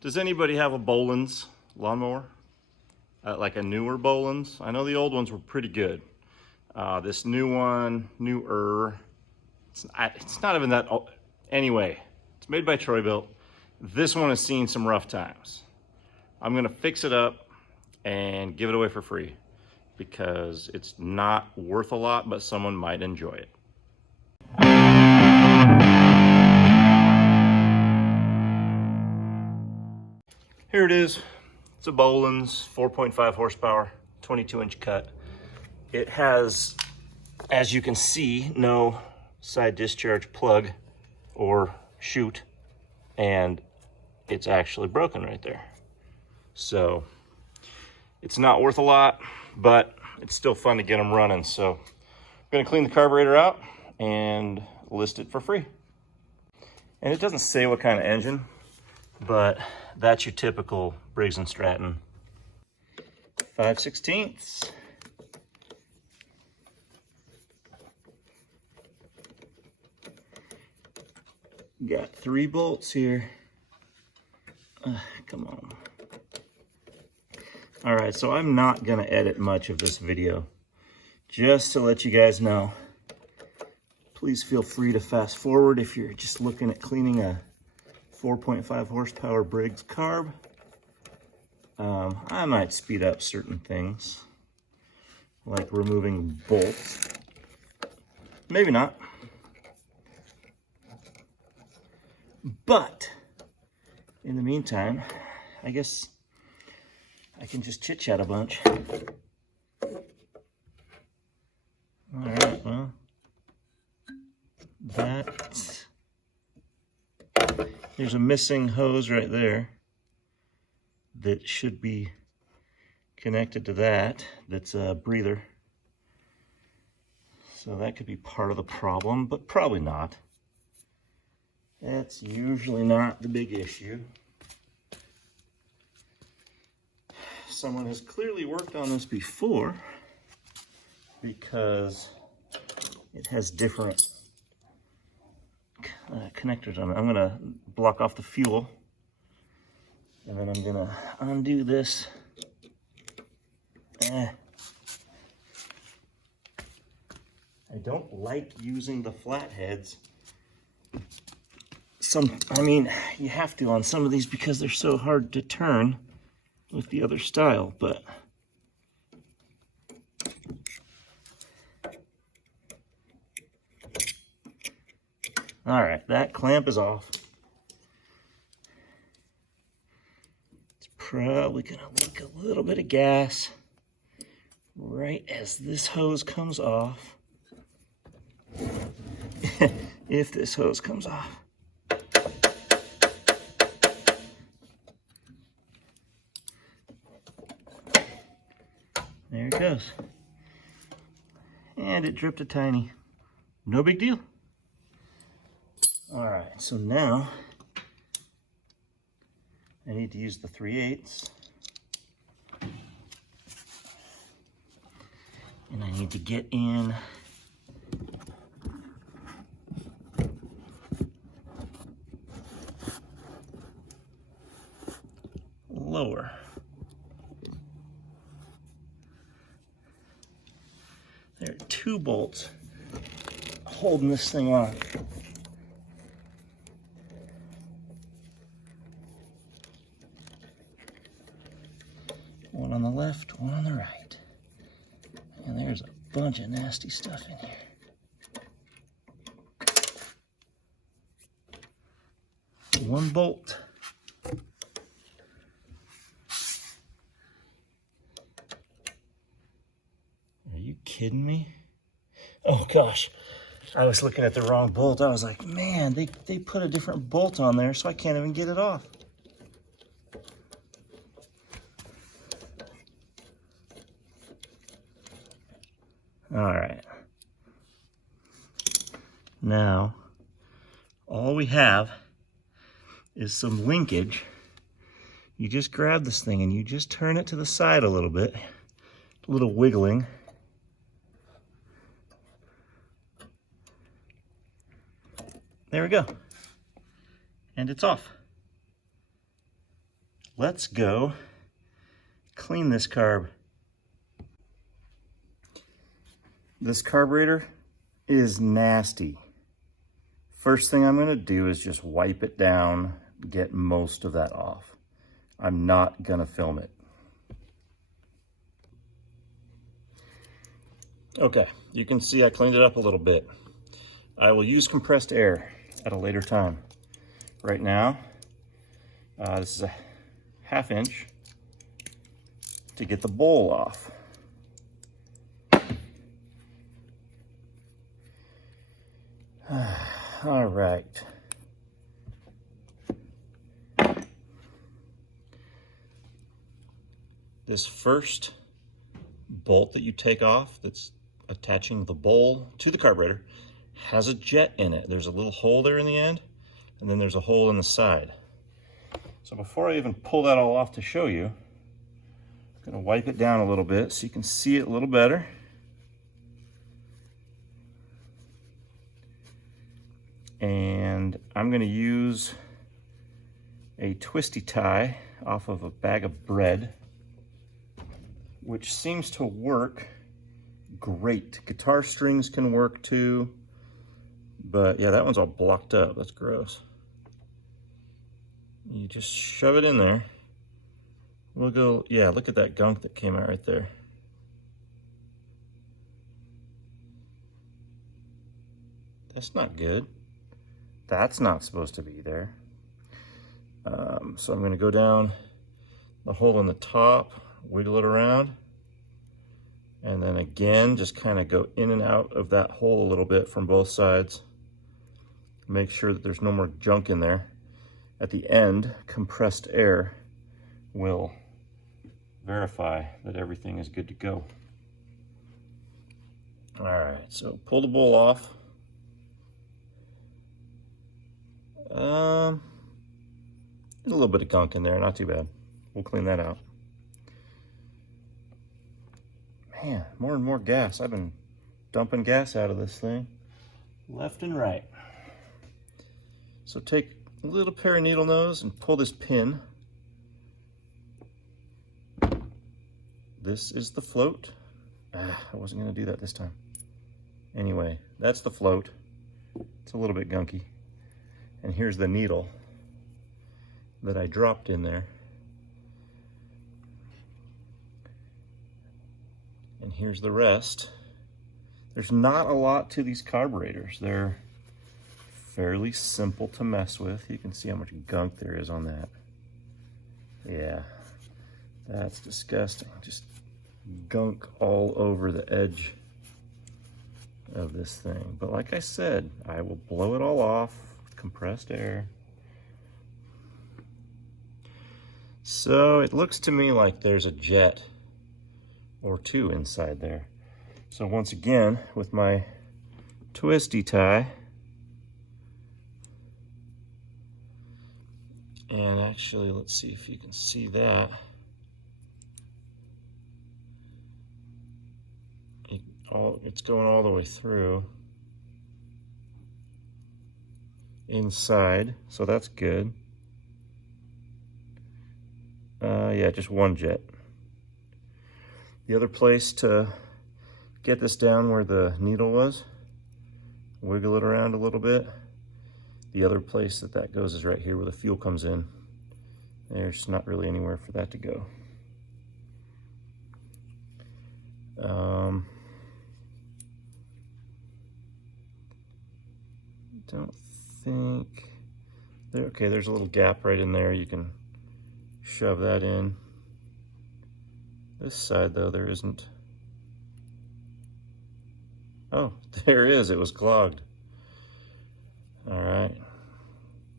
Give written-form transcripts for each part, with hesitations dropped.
Does anybody have a Bolens lawnmower? Like a newer Bolens? I know the old ones were pretty good. This new one, newer, it's not even that old. Anyway, it's made by TroyBilt. This one has seen some rough times. I'm gonna fix it up and give it away for free because it's not worth a lot, but someone might enjoy it. Here it is. It's a Bolens, 4.5 horsepower, 22-inch cut. It has, as you can see, no side discharge plug or chute, and it's actually broken right there. So it's not worth a lot, but it's still fun to get them running. So I'm gonna clean the carburetor out and list it for free. And it doesn't say what kind of engine, but that's your typical Briggs and Stratton 5/16. Got 3 bolts here. Come on. All right, so I'm not gonna edit much of this video. Just to let you guys know, please feel free to fast forward if you're just looking at cleaning a 4.5 horsepower Briggs carb. I might speed up certain things, like removing bolts. Maybe not. But in the meantime, I guess I can just chit chat a bunch. All right, well, there's a missing hose right there that should be connected to that. That's a breather. So that could be part of the problem, but probably not. That's usually not the big issue. Someone has clearly worked on this before because it has different connectors on it. I'm gonna block off the fuel, and then I'm gonna undo this. I don't like using the flatheads. I mean, you have to on some of these because they're so hard to turn with the other style, but all right, that clamp is off. It's probably gonna leak a little bit of gas right as this hose comes off. If this hose comes off. There it goes. And it dripped a tiny. No big deal. All right, so now I need to use the 3/8. And I need to get in lower. There are 2 bolts holding this thing on. One on the left, one on the right. And there's a bunch of nasty stuff in here. One bolt. Are you kidding me? Oh gosh, I was looking at the wrong bolt. I was like, man, they put a different bolt on there, so I can't even get it off. All right. Now, all we have is some linkage. You just grab this thing and you just turn it to the side a little bit. A little wiggling. There we go. And it's off. let's go clean this carb. This carburetor is nasty. First thing I'm going to do is just wipe it down, get most of that off. I'm not going to film it. Okay, you can see I cleaned it up a little bit. I will use compressed air at a later time. Right now, this is a 1/2 inch to get the bowl off. All right. This first bolt that you take off that's attaching the bowl to the carburetor has a jet in it. There's a little hole there in the end, and then there's a hole in the side. So before I even pull that all off to show you, I'm gonna wipe it down a little bit so you can see it a little better. And I'm gonna use a twisty tie off of a bag of bread, which seems to work great. Guitar strings can work too, but yeah, that one's all blocked up. That's gross. You just shove it in there. We'll go, yeah, look at that gunk that came out right there. That's not good. That's not supposed to be there. So I'm gonna go down the hole in the top, wiggle it around, and then again, just kind of go in and out of that hole a little bit from both sides. Make sure that there's no more junk in there. At the end, compressed air will verify that everything is good to go. All right, so pull the bowl off. There's a little bit of gunk in there, not too bad. We'll clean that out. Man, more and more gas. I've been dumping gas out of this thing left and right. So take a little pair of needle nose and pull this pin. This is the float. I wasn't gonna do that this time. Anyway, that's the float. It's a little bit gunky. And here's the needle that I dropped in there. And here's the rest. There's not a lot to these carburetors. They're fairly simple to mess with. You can see how much gunk there is on that. Yeah, that's disgusting. Just gunk all over the edge of this thing. But like I said, I will blow it all off with compressed air. So it looks to me like there's a jet or two inside there. So once again, with my twisty tie, and actually, let's see if you can see that. It's going all the way through inside, so that's good. Yeah, just one jet. The other place to get this down where the needle was, wiggle it around a little bit. The other place that goes is right here where the fuel comes in. There's not really anywhere for that to go. Don't think there. Okay, there's a little gap right in there. You can shove that in. This side though, there isn't. Oh, there is. It was clogged. All right,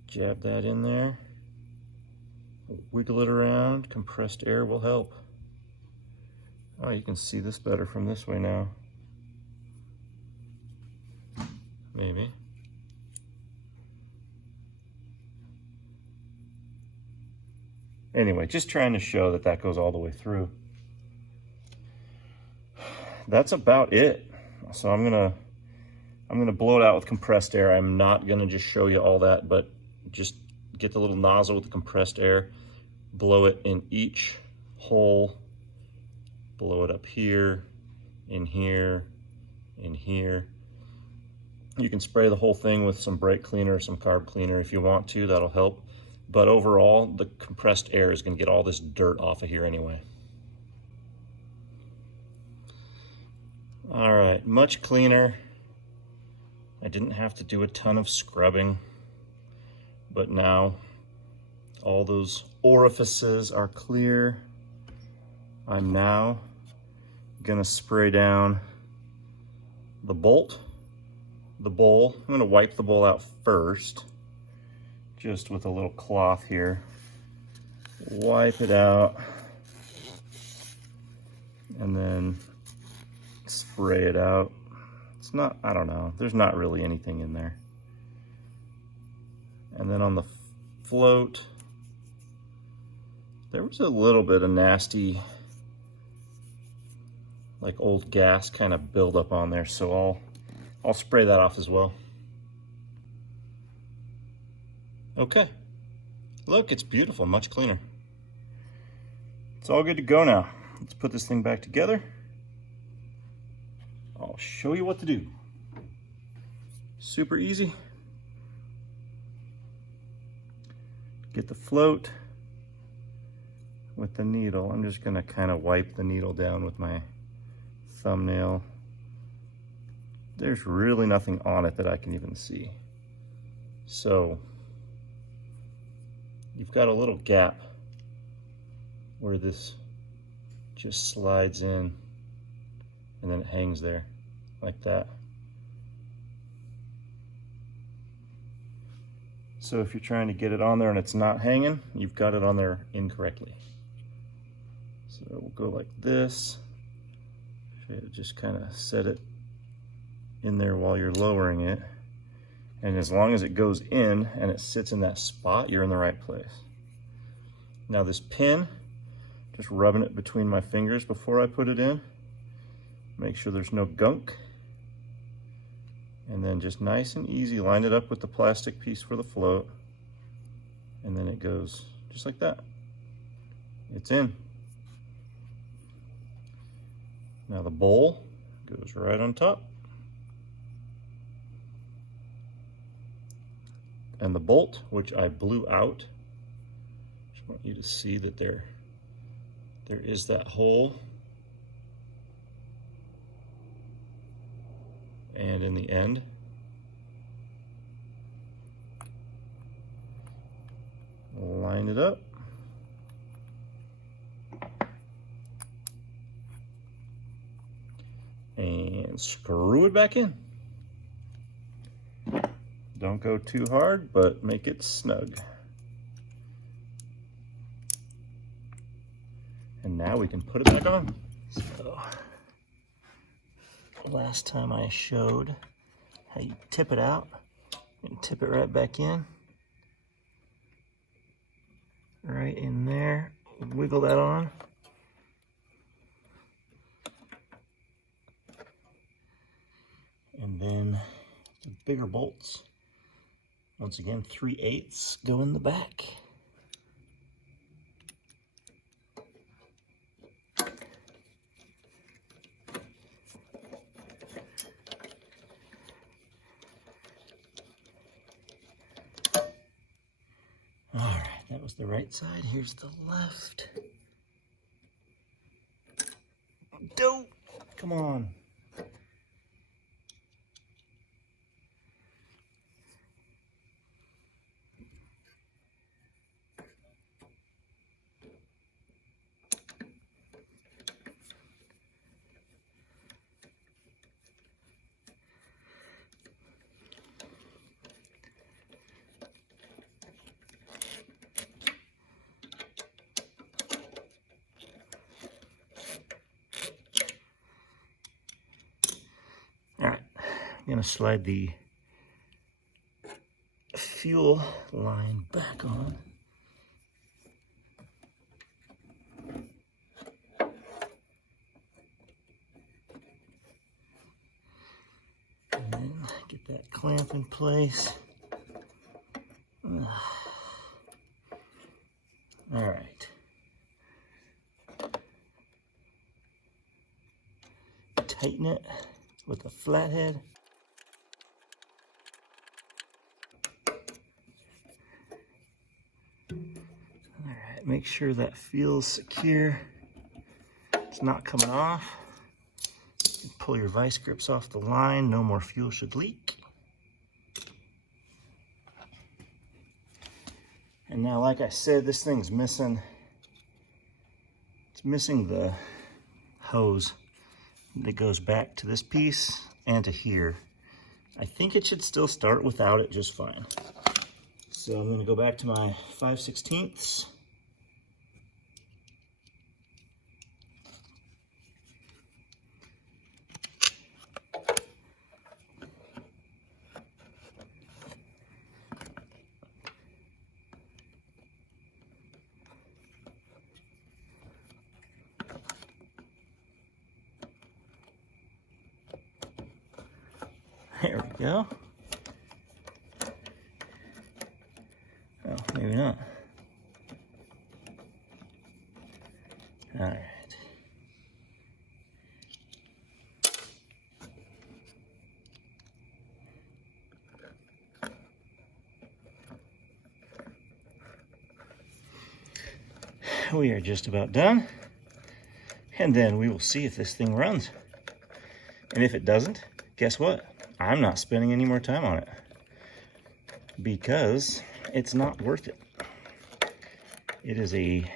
jab that in there. Wiggle it around. Compressed air will help. Oh, you can see this better from this way now. Maybe. Anyway, just trying to show that goes all the way through. That's about it. So I'm gonna blow it out with compressed air. I'm not gonna just show you all that, but just get the little nozzle with the compressed air, blow it in each hole, blow it up here, in here, in here. You can spray the whole thing with some brake cleaner or some carb cleaner if you want to, that'll help. But overall, the compressed air is gonna get all this dirt off of here anyway. All right, much cleaner. I didn't have to do a ton of scrubbing, but now all those orifices are clear. I'm now gonna spray down the bolt, the bowl. I'm gonna wipe the bowl out first, just with a little cloth here. Wipe it out, and then spray it out. It's not, I don't know, there's not really anything in there. And then on the float, there was a little bit of nasty, like old gas kind of buildup on there, so I'll spray that off as well. Okay, look, it's beautiful, much cleaner. It's all good to go now. Let's put this thing back together. I'll show you what to do. Super easy. Get the float with the needle. I'm just gonna kind of wipe the needle down with my thumbnail. There's really nothing on it that I can even see. So you've got a little gap where this just slides in and then it hangs there like that. So if you're trying to get it on there and it's not hanging, you've got it on there incorrectly. So we'll go like this. Just kind of set it in there while you're lowering it. And as long as it goes in and it sits in that spot, you're in the right place. Now this pin, just rubbing it between my fingers before I put it in. Make sure there's no gunk. And then just nice and easy, line it up with the plastic piece for the float. And then it goes just like that. It's in. Now the bowl goes right on top. And the bolt, which I blew out, just want you to see that there is that hole. And in the end, line it up. And screw it back in. Don't go too hard, but make it snug. And now we can put it back on. So, last time I showed how you tip it out and tip it right back in. Right in there, wiggle that on. And then the bigger bolts, once again, 3/8 go in the back. All right, that was the right side. Here's the left. Dope, come on. I'm going to slide the fuel line back on. And then get that clamp in place. All right, right. Tighten it with a flathead. All right, make sure that feels secure. It's not coming off. Pull your vice grips off the line. No more fuel should leak. And now, like I said, this thing's missing. It's missing the hose that goes back to this piece and to here. I think it should still start without it just fine. So I'm going to go back to my 5/16. There we go. Oh, maybe not. All right. We are just about done. And then we will see if this thing runs. And if it doesn't, guess what? I'm not spending any more time on it because it's not worth it. It is a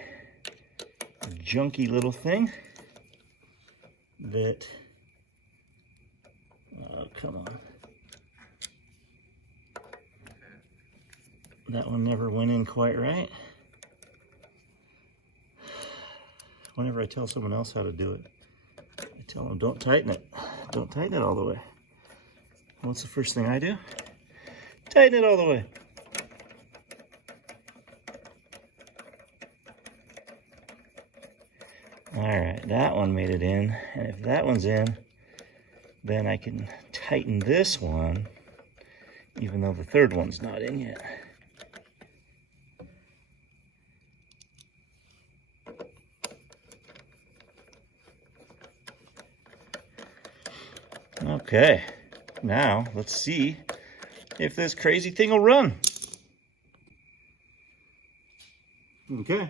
junky little thing that, oh, come on. That one never went in quite right. Whenever I tell someone else how to do it, I tell them, don't tighten it. Don't tighten it all the way. What's the first thing I do? Tighten it all the way. All right, that one made it in. And if that one's in, then I can tighten this one, even though the third one's not in yet. Okay. Now, let's see if this crazy thing will run. Okay.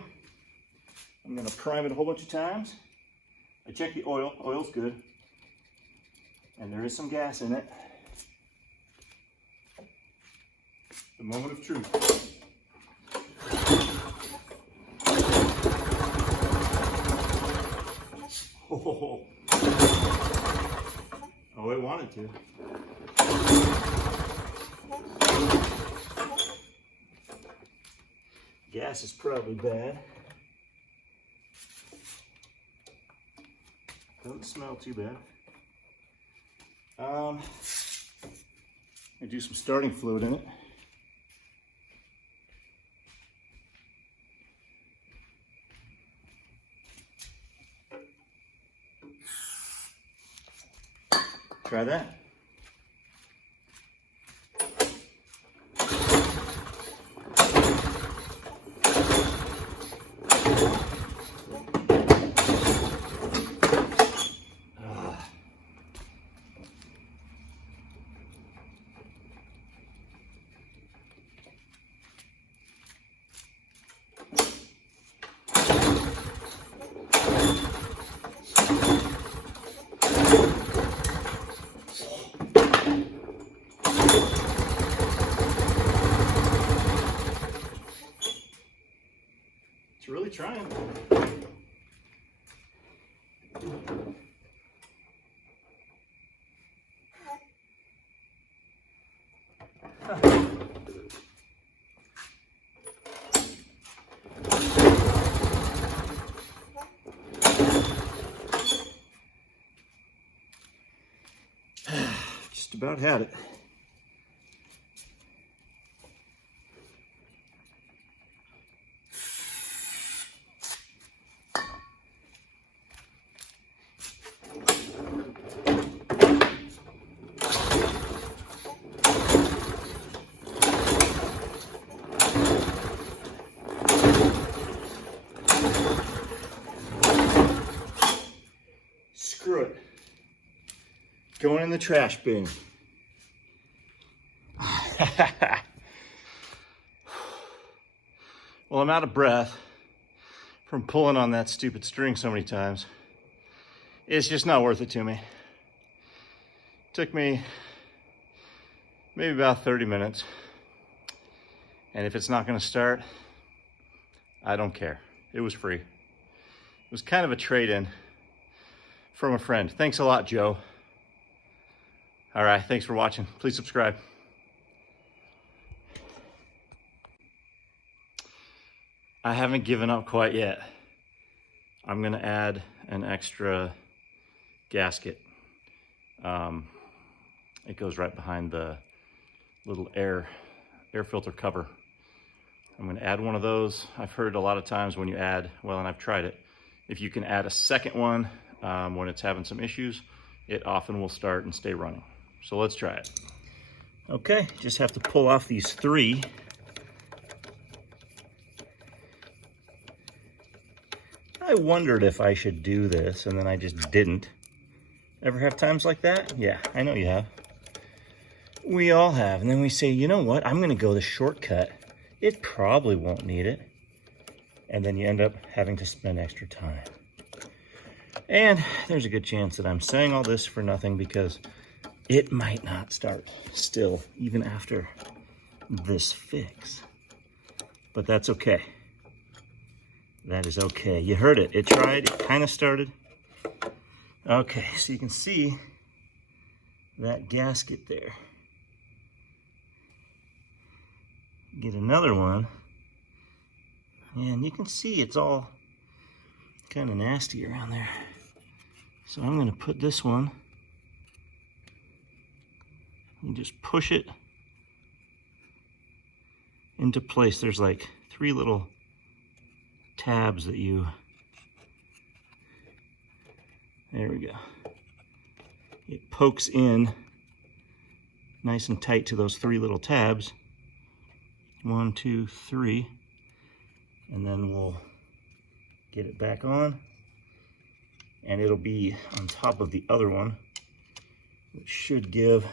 I'm going to prime it a whole bunch of times. I checked the oil. Oil's good. And there is some gas in it. The moment of truth. Oh, it wanted to. Gas is probably bad. Doesn't smell too bad. I do some starting fluid in it. Try that. It's really trying. Just about had it. going in the trash bin. Well, I'm out of breath from pulling on that stupid string so many times. It's just not worth it to me. Took me maybe about 30 minutes. And if it's not gonna start, I don't care. It was free. It was kind of a trade-in from a friend. Thanks a lot, Joe. All right, thanks for watching. Please subscribe. I haven't given up quite yet. I'm gonna add an extra gasket. It goes right behind the little air filter cover. I'm gonna add one of those. I've heard a lot of times when you add, well, and I've tried it, if you can add a second one when it's having some issues, it often will start and stay running. So let's try it. Okay, just have to pull off these three. I wondered if I should do this, and then I just didn't. Ever have times like that? Yeah, I know you have. We all have. And then we say, you know what? I'm gonna go the shortcut. It probably won't need it. And then you end up having to spend extra time. And there's a good chance that I'm saying all this for nothing because it might not start still, even after this fix. But that's okay. That is okay. You heard it. It tried. It kind of started. Okay, so you can see that gasket there. Get another one. And you can see it's all kind of nasty around there. So I'm going to put this one and just push it into place. There's like 3 little tabs that there we go. It pokes in nice and tight to those 3 little tabs. 1, 2, 3. And then we'll get it back on. And it'll be on top of the other one, which should give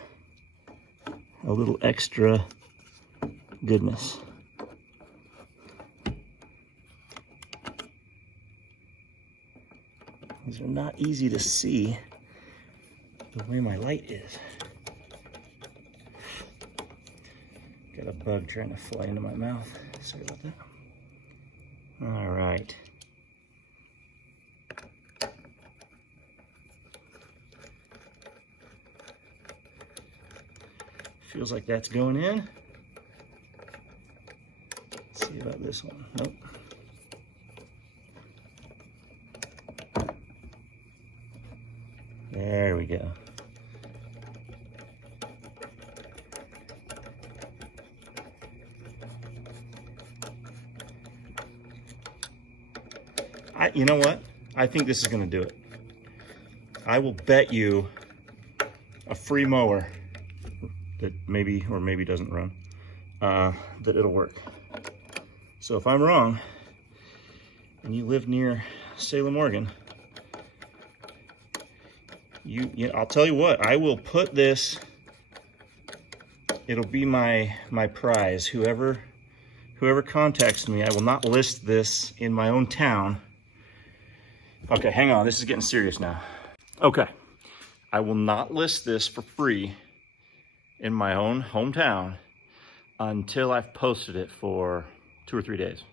a little extra goodness. These are not easy to see the way my light is. Got a bug trying to fly into my mouth. Sorry about that. All right. Feels like that's going in. Let's see about this one. Nope. There we go. You know what? I think this is going to do it. I will bet you a free mower that maybe or maybe doesn't run, that it'll work. So if I'm wrong and you live near Salem, Oregon, I'll tell you what, I will put this, it'll be my prize. Whoever contacts me, I will not list this in my own town. Okay, hang on, this is getting serious now. Okay, I will not list this for free in my own hometown until I've posted it for 2 or 3 days.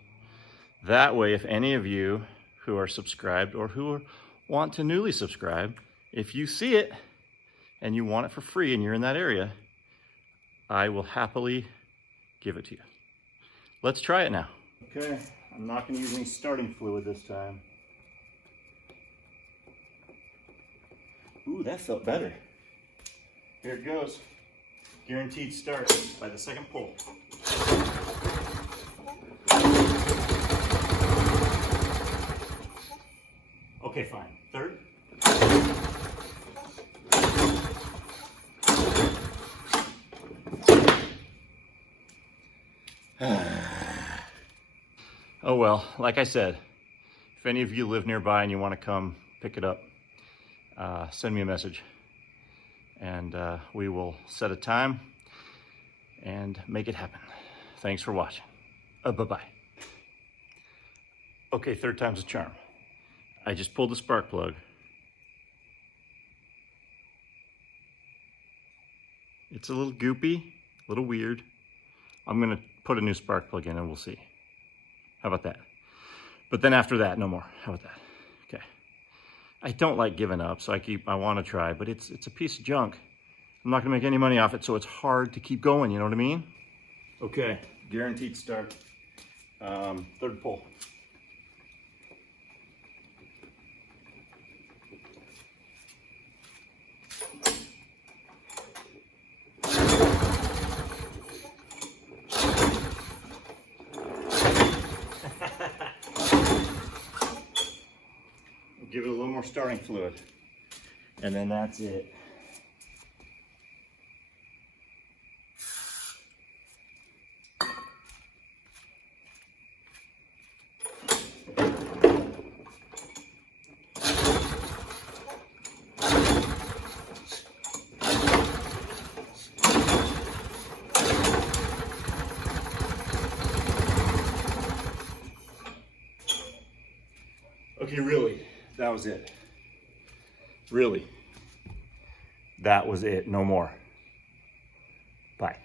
That way, if any of you who are subscribed or who want to newly subscribe, if you see it and you want it for free and you're in that area, I will happily give it to you. Let's try it now. Okay, I'm not gonna use any starting fluid this time. Ooh, that felt better. Here it goes. Guaranteed start by the second pull. Okay, fine. Third. Oh well, like I said, if any of you live nearby and you want to come pick it up, send me a message and we will set a time and make it happen. Thanks for watching. Bye-bye. Okay, third time's a charm. I just pulled the spark plug. It's a little goopy, a little weird. I'm gonna put a new spark plug in and we'll see. How about that? But then after that, no more. How about that? Okay. I don't like giving up, so I wanna try, but it's a piece of junk. I'm not gonna make any money off it, so it's hard to keep going, you know what I mean? Okay, guaranteed start. Third pull. Give it a little more starting fluid, and then that's it. Okay, really, that was it. Really, that was it, no more. Bye.